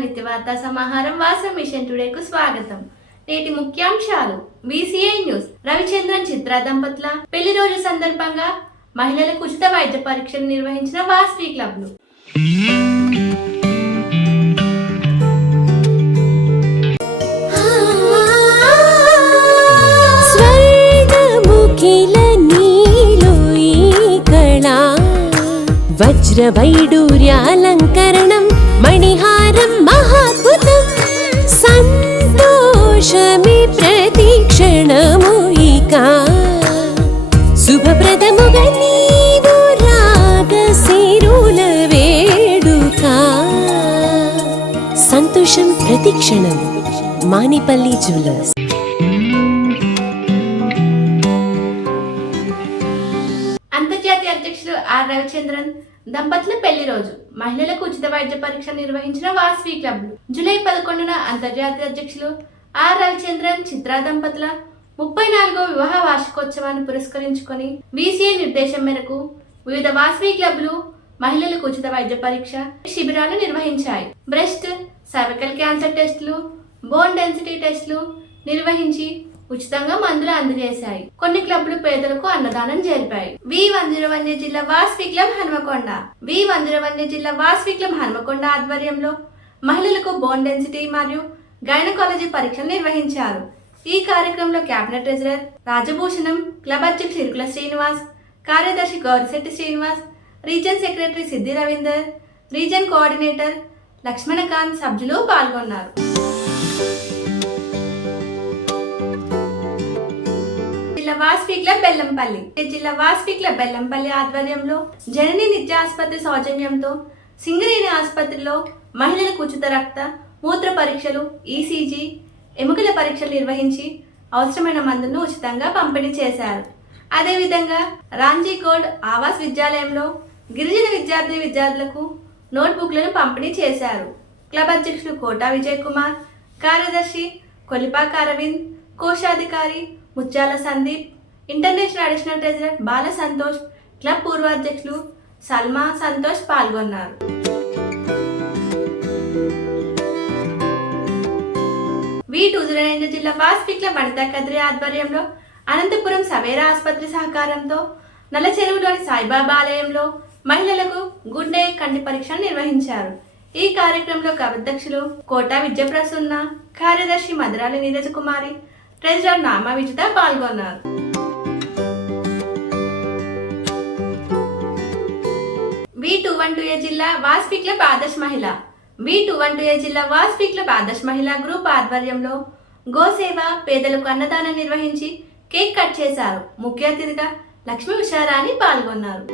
వార్తా సమాహారం వాసం మిషన్ టుడేకు స్వాగతం. నేటి ముఖ్యాంశాలు. BCI news. రవిచంద్రన్ చిత్ర దంపతుల పెళ్ళి రోజు సందర్భంగా మహిళలకు ఉచిత వైద్య పరీక్షలు నిర్వహించిన వాస్వి క్లబ్లు. వజ్ర వైడూర్యాలంకరణం మణిహా ఈ క్షణం మానిపల్లి జ్యువెలర్స్. అంతర్జాతీయ అధ్యక్షులు ఆర్ రవిచంద్రన్ దంపతుల పెళ్ళి రోజు. మహిళలకు ఉచిత వైద్య పరీక్ష నిర్వహించిన వాస్వి క్లబ్లు. జూలై పదకొండున అంతర్జాతీయ అధ్యక్షులు ఆర్ రవిచంద్రన్ చిత్రా దంపతుల ముప్పై నాలుగో వివాహ వార్షికోత్సవాన్ని పురస్కరించుకొని వీసీఐ నిర్దేశం మేరకు వివిధ వాస్వి క్లబ్లు మహిళలకు ఉచిత వైద్య పరీక్ష శిబిరాలు నిర్వహించాయి. బ్రెస్ట్ సర్వికల్ క్యాన్సర్ టెస్టులు బోన్ డెన్సిటీ టెస్టులు నిర్వహించి ఉచితంగా మందులు అందజేశాయి. కొన్ని క్లబ్లు పేదలకు అన్నదానం జరిపాయి. వి వంజరవన్య జిల్లా వాస్వి క్లబ్ హనుమకొండ. వి వంజరవన్య జిల్లా వాస్వి క్లబ్ హనుమకొండ ఆధ్వర్యంలో మహిళలకు బోన్ డెన్సిటీ మరియు గైనకాలజీ పరీక్షలు నిర్వహించారు. ఈ కార్యక్రమంలో కేబినెట్ ట్రెజరర్ రాజభూషణం క్లబ్ అధ్యక్షులు ఇరుకుల శ్రీనివాస్ కార్యదర్శి గౌరిశెట్టి శ్రీనివాస్ రీజన్ సెక్రటరీ సిద్ధి రవీందర్ రీజన్ కోఆర్డినేటర్ లక్ష్మణకాంత్ సభ్యులు పాల్గొన్నారు. జిల్లా వాస్వి క్లబ్ బెల్లంపల్లి జిల్లా వాస్వి క్లబ్ బెల్లంపల్లి ఆధ్వర్యంలో జనని నిత్య ఆసుపత్రి సౌజన్యంతో సింగరేణి ఆసుపత్రిలో మహిళలకు ఉచిత రక్త మూత్ర పరీక్షలు ఈసీజీ ఎముకల పరీక్షలు నిర్వహించి అవసరమైన మందులను ఉచితంగా పంపిణీ చేశారు. అదేవిధంగా రాంజీ కోడ్ ఆవాస్ విద్యాలయంలో గిరిజన విద్యార్థి విద్యార్థులకు నోట్బుక్లను పంపిణీ చేశారు. క్లబ్ అధ్యక్షులు కోటా విజయ్ కుమార్ కార్యదర్శి కొలిపాక అరవింద్ కోశాధికారి Mutyala Sandeep international additional treasurer Bala Santosh club పూర్వాధ్యక్షులు Salma Santosh పాల్గొన్నారు. వి టూజులైన జిల్లా వాస్పి క్లబ్ వనితా కద్రి ఆధ్వర్యంలో అనంతపురం సవేరా ఆసుపత్రి సహకారంతో నల్లచెరువులోని సాయిబాబా ఆలయంలో మహిళలకు గుండె కంటి పరీక్షలు నిర్వహించారు. ఈ కార్యక్రమంలో అధ్యక్షులు కోటా విద్యప్రసన్న కార్యదర్శి మధురాలి నీరజ కుమారి ట్రెజరర్ నామా విజిత పాల్గొన్నారు. V two one two A జిల్లా వాస్పి క్లబ్ మహిళ. V two one two A జిల్లా వాస్పి క్లబ్ మహిళ గ్రూప్ ఆధ్వర్యంలో గోసేవ పేదలకు అన్నదానం నిర్వహించి కేక్ కట్ చేశారు. ముఖ్య అతిథిగా లక్ష్మీ ఉషారాణి పాల్గొన్నారు.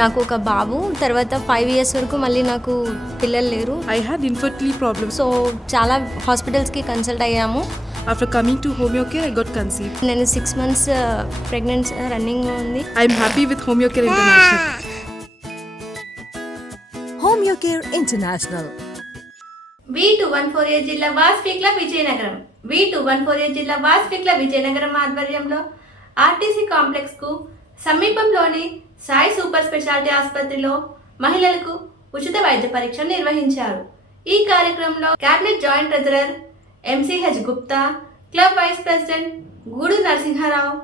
నాకు ఒక బాబు తర్వాత ఫైవ్ ఇయర్స్ వరకు మళ్ళీ నాకు పిల్లలు లేరు I had infertility problems. So చాలా హాస్పిటల్స్కి కన్సల్ట్ అయ్యాము After coming to Homeocare, I got conceived. నేను సిక్స్ మంత్స్ ప్రెగ్నెన్సీ రన్నింగ్ ఉంది I'm happy with Homeocare International. Home Your Care International. V two one four A జిల్లా Vasavi club Vizianagaram V two one four A జిల్లా వాస్పి club Vizianagaram ఆధ్వర్యంలో RTC కాంప్లెక్స్కు సమీపంలోని Sai super speciality ఆసుపత్రిలో మహిళలకు ఉచిత వైద్య పరీక్ష నిర్వహించారు. ఈ కార్యక్రమంలో cabinet joint treasurer MCH Gupta club vice president Gudu Narasimha Rao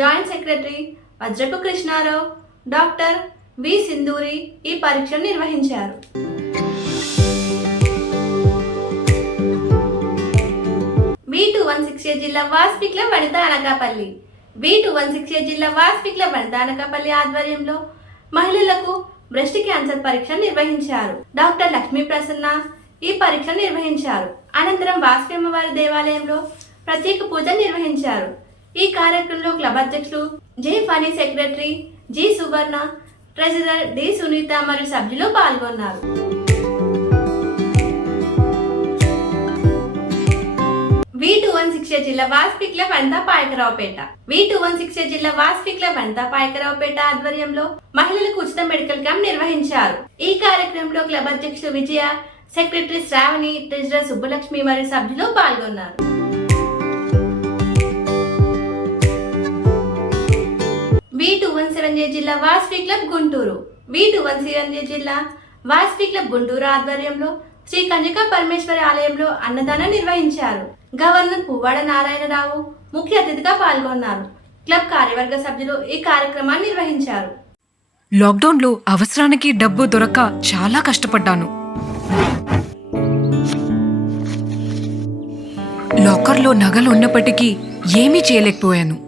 joint secretary Vajrapu Krishna Rao doctor V Sindhuri ఈ పరీక్షను నిర్వహించారు. V two one six A జిల్లా Vasavi club Vanitha Anakapalli. B two one six A జిల్లా వాస్పిక్ల వరదానకపల్లి ఆధ్వర్యంలో మహిళలకు breast cancer పరీక్ష నిర్వహించారు. డాక్టర్ లక్ష్మీ ప్రసన్న ఈ పరీక్ష నిర్వహించారు. అనంతరం వాస్పి అమ్మవారి దేవాలయంలో ప్రత్యేక పూజ నిర్వహించారు. ఈ కార్యక్రమంలో క్లబ్ అధ్యక్షులు J Phani secretary G Suvarna treasurer D Sunitha మరియు సభ్యులు పాల్గొన్నారు. వి టూ వన్ సిక్స్ జిల్లా వాస్పి క్లబ్ అంతా Payakaraopeta. V two one six జిల్లా వాస్పి క్లబ్ అంతా పాయకరావుపేట ఆధ్వర్యంలో మహిళలకు ఉచిత మెడికల్ క్యాంప్ నిర్వహించారు. ఈ కార్యక్రమంలో క్లబ్ అధ్యక్షుడు విజయ సెక్రటరీ శ్రావణి ట్రెజరర్ సుబ్బలక్ష్మి మరియు సభ్యులు పాల్గొన్నారు. వి టూ వన్ సెవెన్ జిల్లా Vasavi club Guntur. V two one టువన్సిగంజ్ జిల్లా వాస్వి క్లబ్ గుంటూరు ఆధ్వర్యంలో శ్రీ కన్యకా పరమేశ్వరి ఆలయంలో అన్నదానం నిర్వహించారు. గవర్నర్ పువ్వాడ నారాయణరావు ముఖ్య అతిథిగా పాల్గొన్నారు. క్లబ్ కార్యవర్గ సభ్యులు ఈ కార్యక్రమాన్ని నిర్వహించారు. లాక్డౌన్లో అవసరానికి డబ్బు దొరక్క చాలా కష్టపడ్డాను. లాకర్లో నగలు ఉన్నప్పటికీ ఏమీ చేయలేకపోయాను.